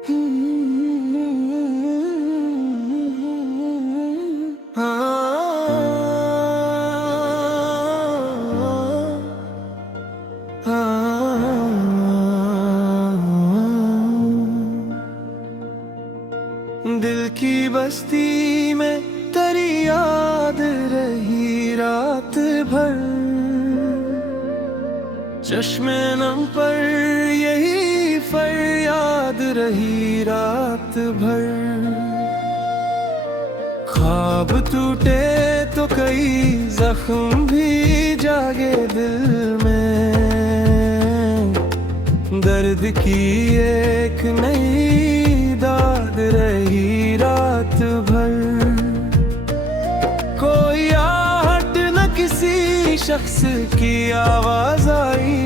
दिल की बस्ती में तेरी याद रही रात भर, चश्मे नम पर यही फरियाद रही रात भर। ख्वाब टूटे तो कई जख्म भी जागे दिल में, दर्द की एक नई दाद रही रात भर। कोई आहट न किसी शख्स की आवाज आई,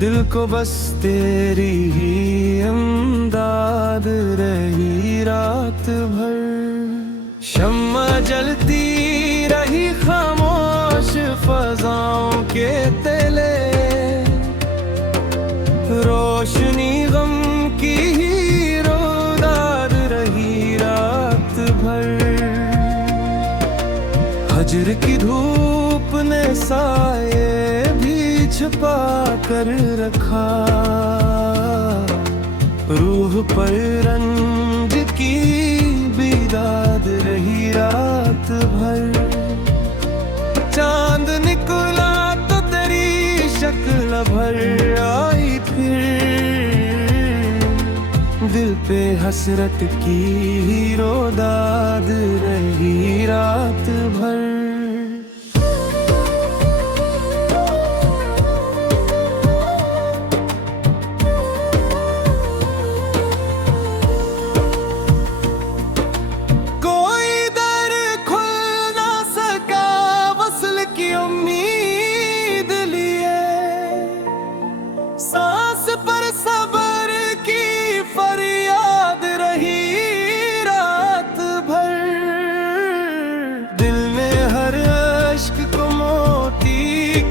दिल को बस तेरी ही इमदाद रही रात भर। शम्मा जलती रही खामोश फजाओं के तले, रोशनी गम की ही रोदाद रही रात भर। हजर की धूप ने साए भी छुपा कर रखा, रूह पर रंज की बिदाद रही रात भर। चांद निकला तो तेरी शक्ल भर आई फिर, दिल पे हसरत की रोदाद रही रात भर। सांस पर सबर की फरियाद रही रात भर। दिल ने हर अश्क को मोती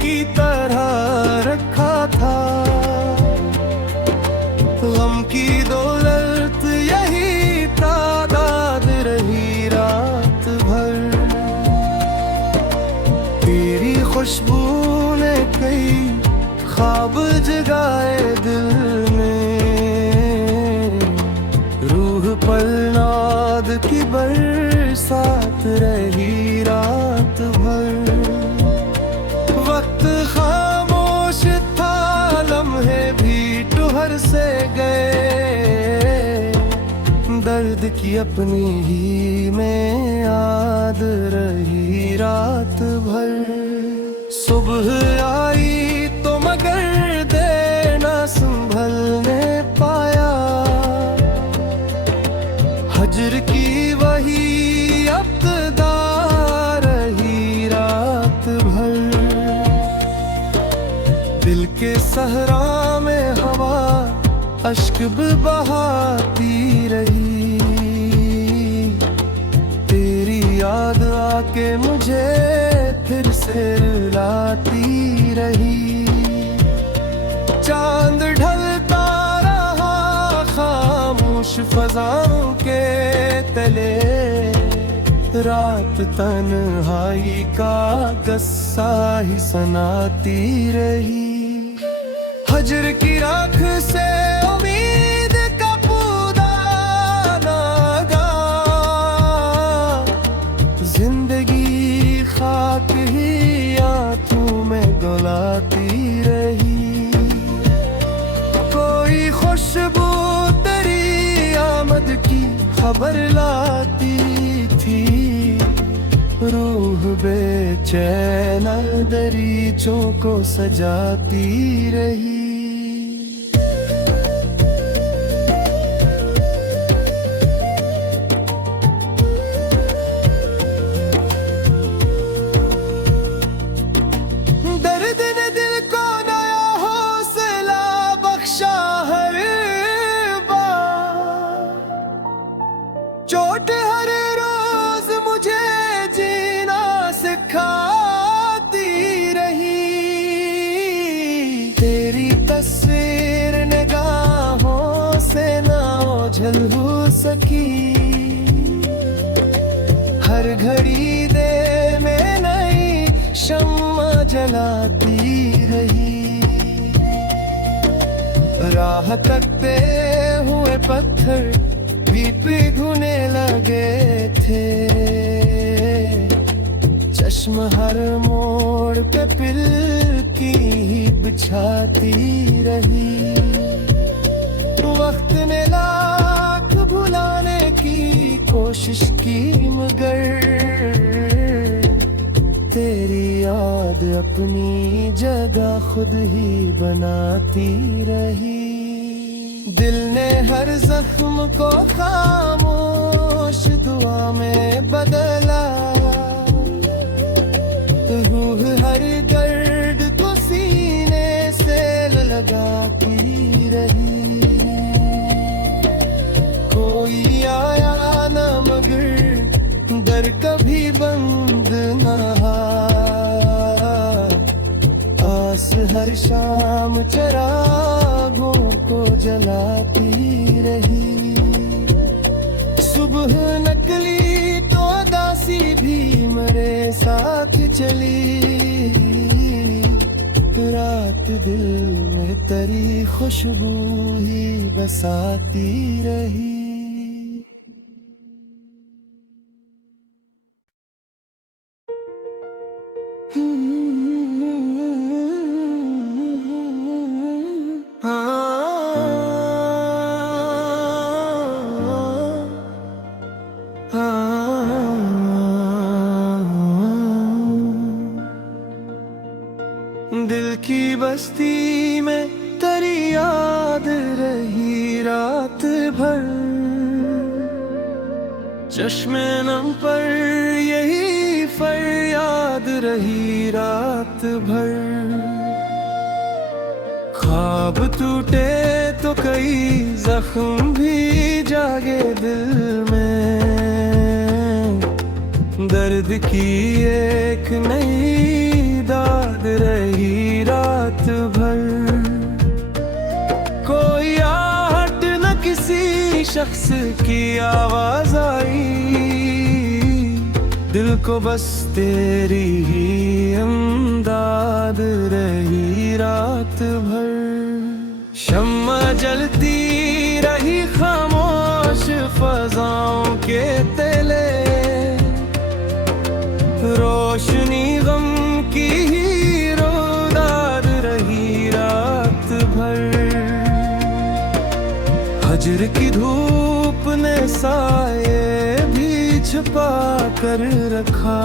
की तरह रखा था, गम की दौलत यही तादाद रही रात भर। तेरी खुशबू ने कई ख्वाब जगाए दिल में, रूह पर नाद की बरसात रही रात भर। वक्त खामोश था, लम्हे भी टुहर से गए, दर्द की अपनी ही में याद रही रात भर। सुबह आई तो मगर देना संभलने पाया, हजर की वही अब्तदा रही रात भर। दिल के सहरा में हवा अश्क बहाती रही, तेरी याद आके मुझे फिर से रुलाती रही। चांद ढलता रहा खामोश फजाओं के तले, रात तन्हाई का गस्सा ही सनाती रही। हजर की राख से उम्मीद का पौधा लगा, जिंदगी खाक ही आंखों में गलाती रही। कोई खुशबू तेरी आमद की खबर लाती थी, रूह बेचैन दरीचों को सजाती रही। चोट हर रोज मुझे जीना सिखाती रही, तेरी तस्वीर निगाहों काजल हो सकी, हर घड़ी दे में नई शम्मा जलाती रही। राह तकते हुए पत्थर भी पिघलने लगे थे, चश्म हर मोड़ पे पिल की बिछाती रही। वक्त ने लाख भुलाने की कोशिश की, मगर तेरी याद अपनी जगह खुद ही बनाती रही। दिल ने हर जख्म को खामोश दुआ में बदला, रूह हर दर्द को सीने से लगाती रही। कोई आया न मगर दर कभी बंद न रहा, आस हर शाम चिरागों को जलाती रही। सुबह नकली तो दासी भी मेरे साथ चली, रात दिल में तेरी खुशबू ही बसाती रही। दिल की बस्ती में तेरी याद रही रात भर, चश्मे नम पर यही फरियाद रही रात भर। ख्वाब टूटे तो कई जख्म भी जागे दिल में, दर्द की एक नई दाद रही रात भर। कोई आहट न किसी शख्स की आवाज आई, दिल को बस तेरी ही इमदाद रही रात भर। शम्मा जलती रही खामोश फजाओं के तले, रोशनी गम की ही रोदाद रही रात भर। हजर की धूप ने साए भी छुपा कर रखा,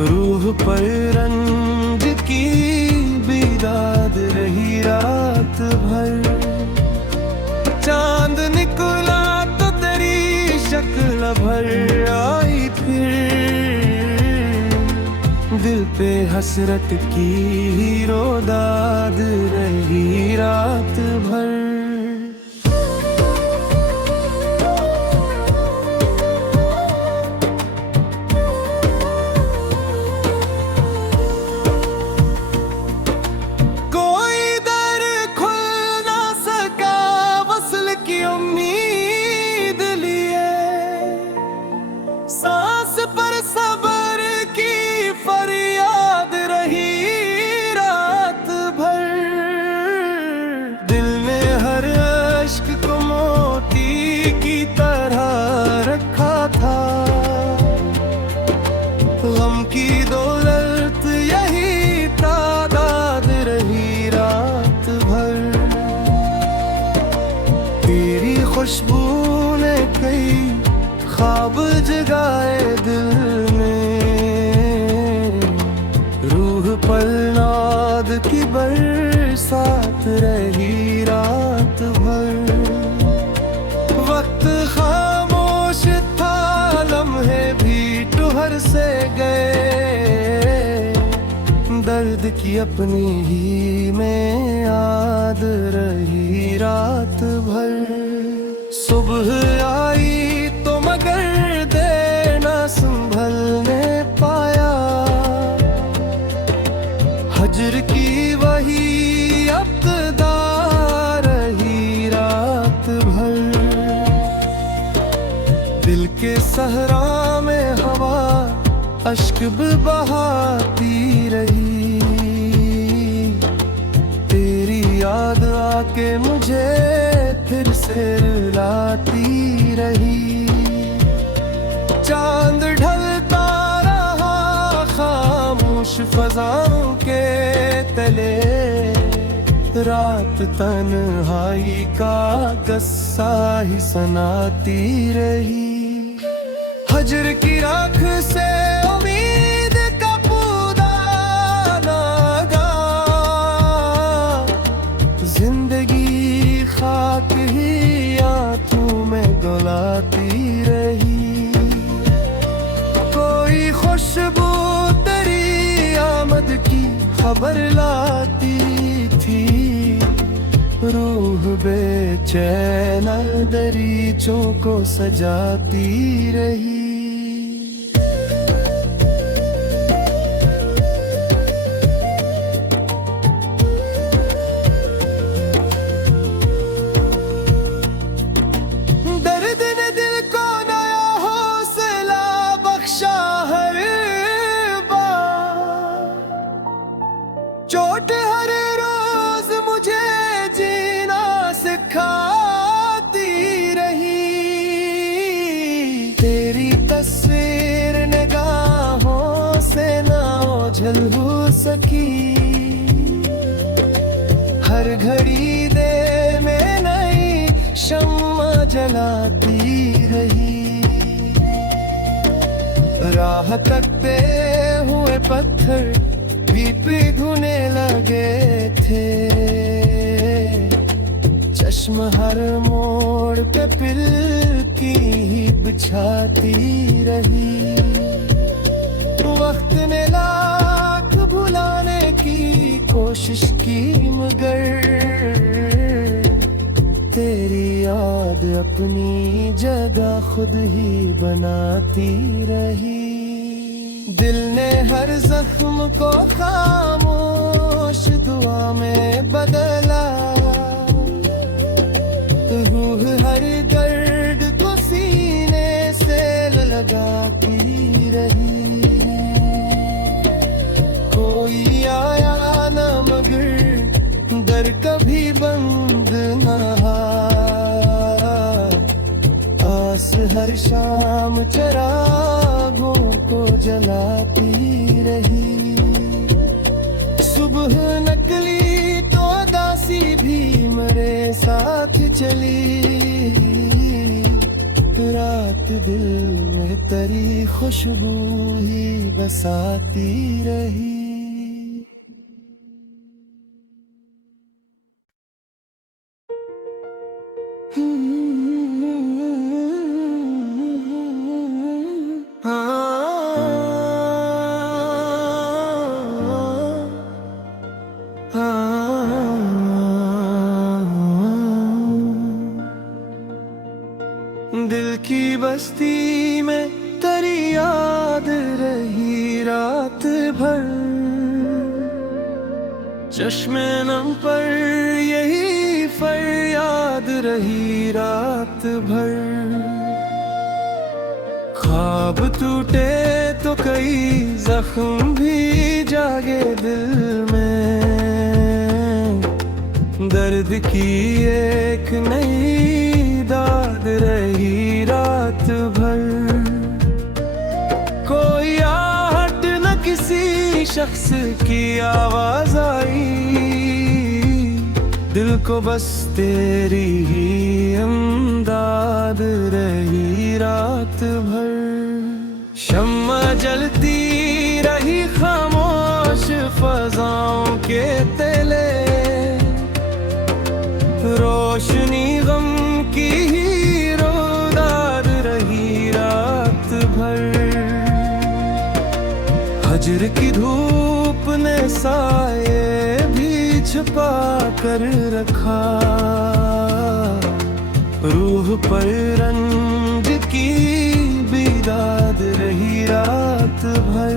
रूह पर रंज की बिदाद रही रात भर। चांद निकला तो तेरी शक्ल भर आई फिर, दिल पे हसरत की हीरो दाद रही रात भर। गम की दौलत यही तादाद रही रात भर। तेरी खुशबू ने कई ख्वाब जगाए दिल में, रूह पर नाद की बरसात रही रात भर। वक्त खामोश था, लम्हे भी टुहर से गए, दर्द की अपनी ही में याद रही रात भर। सुबह आई तो मगर देर न संभलने पाया, हजर की वही अब्तदा रही रात अश्क बहाती रही। तेरी याद आके मुझे फिर से रुलाती रही। चांद ढलता रहा खामोश फजाओं के तले, रात तन्हाई का गस्सा ही सुनाती रही। हजर की राख से उम्मीद का पौधा लगा, जिंदगी खाक ही आंखों में गलाती रही। कोई खुशबू तेरी आमद की खबर लाती थी, रूह बेचैन दरीचों को सजाती रही। दर्द ने दिल को नया हौसला बख्शा हर बार, चोट हर रोज मुझे जीना सिखाती रही। तेरी तस्वीर निगाहों से ना ओझल हो सकी, हर घड़ी दे में नई शम्मा जलाती रही। राह तकते हुए पत्थर भी पिघलने लगे थे, चश्म हर मोड़ पे पिल की ही बिछाती रही। वक्त ने लाख भुलाने की कोशिश की, मगर तेरी याद अपनी जगह खुद ही बनाती रही। दिल ने हर जख्म को खामोश दुआ में बदला, रूह हर दर्द को सीने से लगाती रही। कोई आया न मगर दर कभी बंद न रहा, आस हर शाम चरागों को जलाती रही। सुबह नकली तो दासी भी मेरे साथ चली, रात दिल में तेरी खुशबू ही बसाती रही। दिल की बस्ती में तेरी याद रही रात भर, चश्मे नम पर यही फरियाद रही रात भर। ख्वाब टूटे तो कई जख्म भी जागे दिल में, दर्द की एक नई दाद रही रात भर। कोई आहट न किसी शख्स की आवाज आई, दिल को बस तेरी ही इमदाद रही रात भर। शम्मा जलती रही खामोश फजाओं के तले, रोशनी गम की ही रोदाद रही रात भर। हजर की धूप ने साए भी छुपा कर रखा, रूह पर रंज की बिदाद रही रात भर।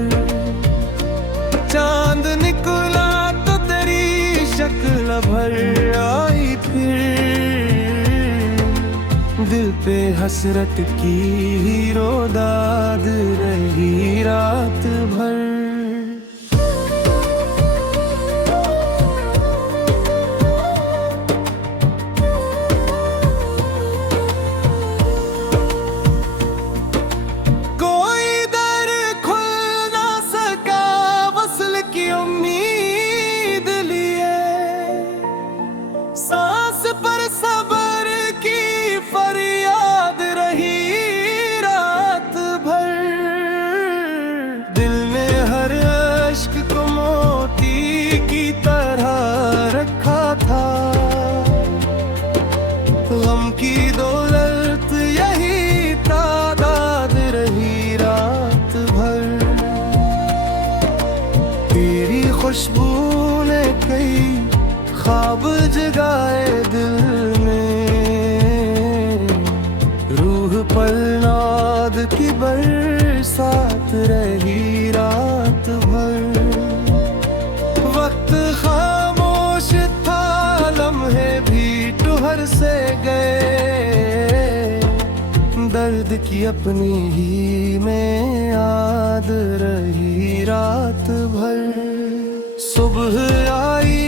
चांद निकला तो तेरी शक्ल भर आई, फिर दिल पे हसरत की रोदाद रही रात भर। सांस पर सबर की फरियाद रही रात भर। दिल ने हर अश्क को मोती की तरह रखा था। गम की दौलत यही तादाद रही रात भर। तेरी खुशबू ने कई ख्वाब जगाए दिल में। रूह पर नाद की बरसात रही रात भर। वक्त खामोश था, लम्हे भी टुहर से गए। दर्द की अपनी ही में याद रही रात भर। सुबह आई